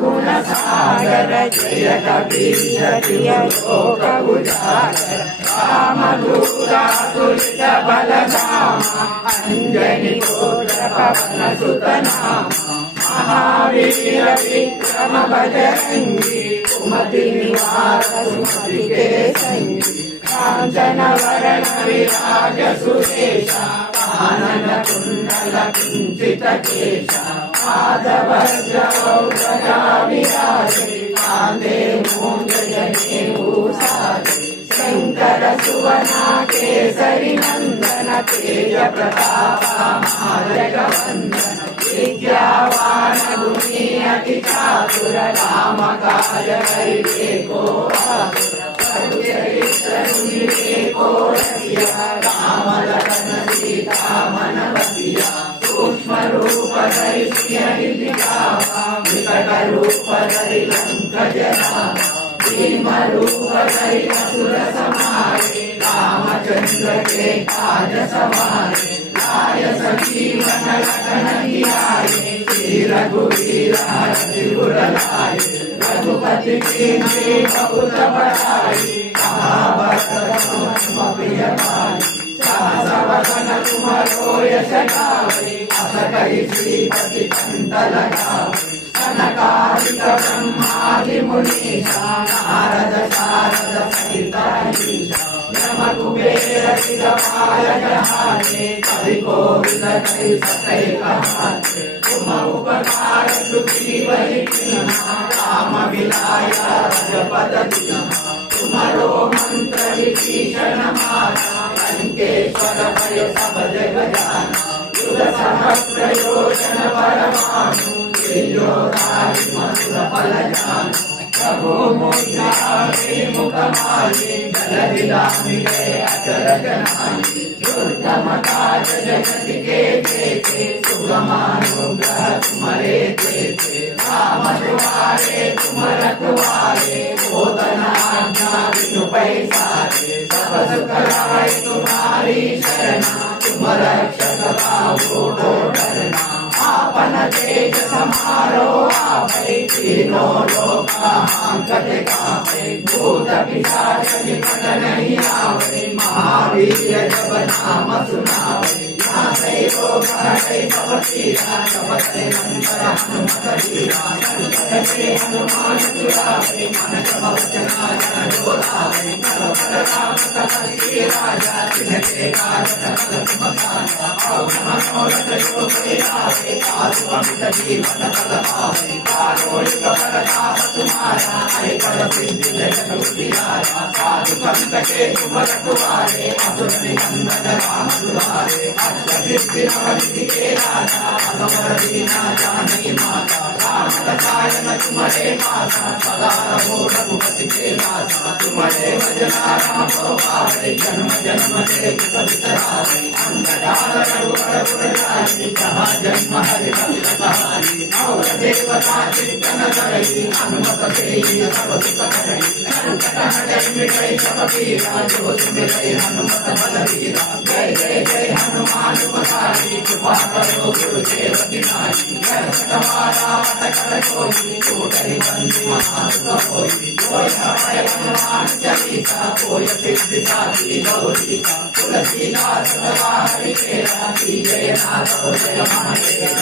गुण सागर जय कपीश जय लोक उजागर राम दूरा तुलित बलधाम अंजनी पुत्र पवन सुत नाम महावीर विक्रम बजरंगी कुमति निवार सुमति के संगी कांचन वरण विराज सुरेशा कानन कुंडल कुंचित केशा पादवज्र गदा विराजे कांधे मूंज जनेऊसाजे शंकर सुवना केसरी नंदन तेज प्रताप महाजगवंदन विद्यावान गुणी अति चातुर राम काज करिबे को राम लखन सीता मन बसिया सूक्ष्म रूप धरि सियहि दिखावा विकट रूप धरि लंक जरावा भीम रूप धरि असुर संहारे रामचंद्र के काज सवारे लाय सजीवन लखन जियाए श्री रघुवीर हरषि उर लाए रघुपति कीन्हि बहुत बड़ाई महाभारत सम प्रिय भाई सहस्रवदन तुमरो यश गावे अस कहि श्रीपति कंठ लगावे सनकादिक ब्रह्मादि मुनीषा नारद शारद सहित अहीशा यम कुबेर दिगपाल जहाते कवि कोविद कहि सकै कहाते तुम उपकार सुग्रीव लिखिना राम विलाया रजपद दीना तुम्हारो मंत्र विभीषण माना लंकेश्वर भय सब जग जाना युग सहस्र योजन परमाणु तेजो राजि मधुर फल जाना प्रभु मुद्रारे मुख मारे जल दिलामि गए अचरज नाहि दुर्गम काज जगत के जेते सुगमानुग्रह तुम्हारे देते राम दुआरे तुम रखवारे होतना आज्ञा बिनु पैसारे सब सुख लाए तुम्हारी शरणा तुम रक्षक पाओ को डरना आपन तेज समारो आपै तीनों लोक हांकत कांपै भूत पिशाच निकट नहीं आवै महावीर जब नाम सुनावै नासै रोग हरै सब पीरा जपते मंत्र हनुमत बीरा संकट से हनुमान छुड़ावै मन क्रम वचन आचरण जो लावै सब पर राम तपस्वी राजा तिनके काज सकल तुम साजा और मनोरथ जो कोई लावै साधु अमित जीवन फल पावै कारुणिक प्रताप तुम्हारा है कर सिद्धि जगत उजियारा साधु संत के तुम रखवारे असुर निकंदन राम दुलारे अष्ट सिद्धि नवनिधि के राजा असवर दीना जानकी माता राम रसायन तुम्हारे पासा सदा रहो रघुपति के दासा तुम्हारे भजना राम को पावे जन्म जन्म के पवित्रावे अंधकार रघुवर पुर जाई जहाँ जन्म हरि भक्त कहानी और देवता चिंतन करई हनुमत देहि सब सुख करई संकट हरै मिटै सब पीरा जो सुमिरै हनुमत बलवीरा जय जय जय हनुमान गोसाई कृपा करो गुरुदेव दिनाई जय सतवारा कर जोगी टूटहि बंधु महासुख होई जोय हमारे हनुमान चालीसा कोय सिद्धि साधी गौरीसा तुलसीदास सदा हरि तेरा की जय नाथ जय महादेव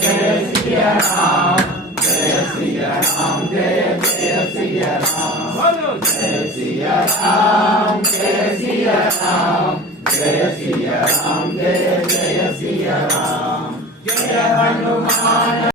जय सिया राम जय सिया राम जय जय सिया राम बोलो जय सिया राम जय सिया राम जय सिया राम जय जय सिया राम जय हनुमान।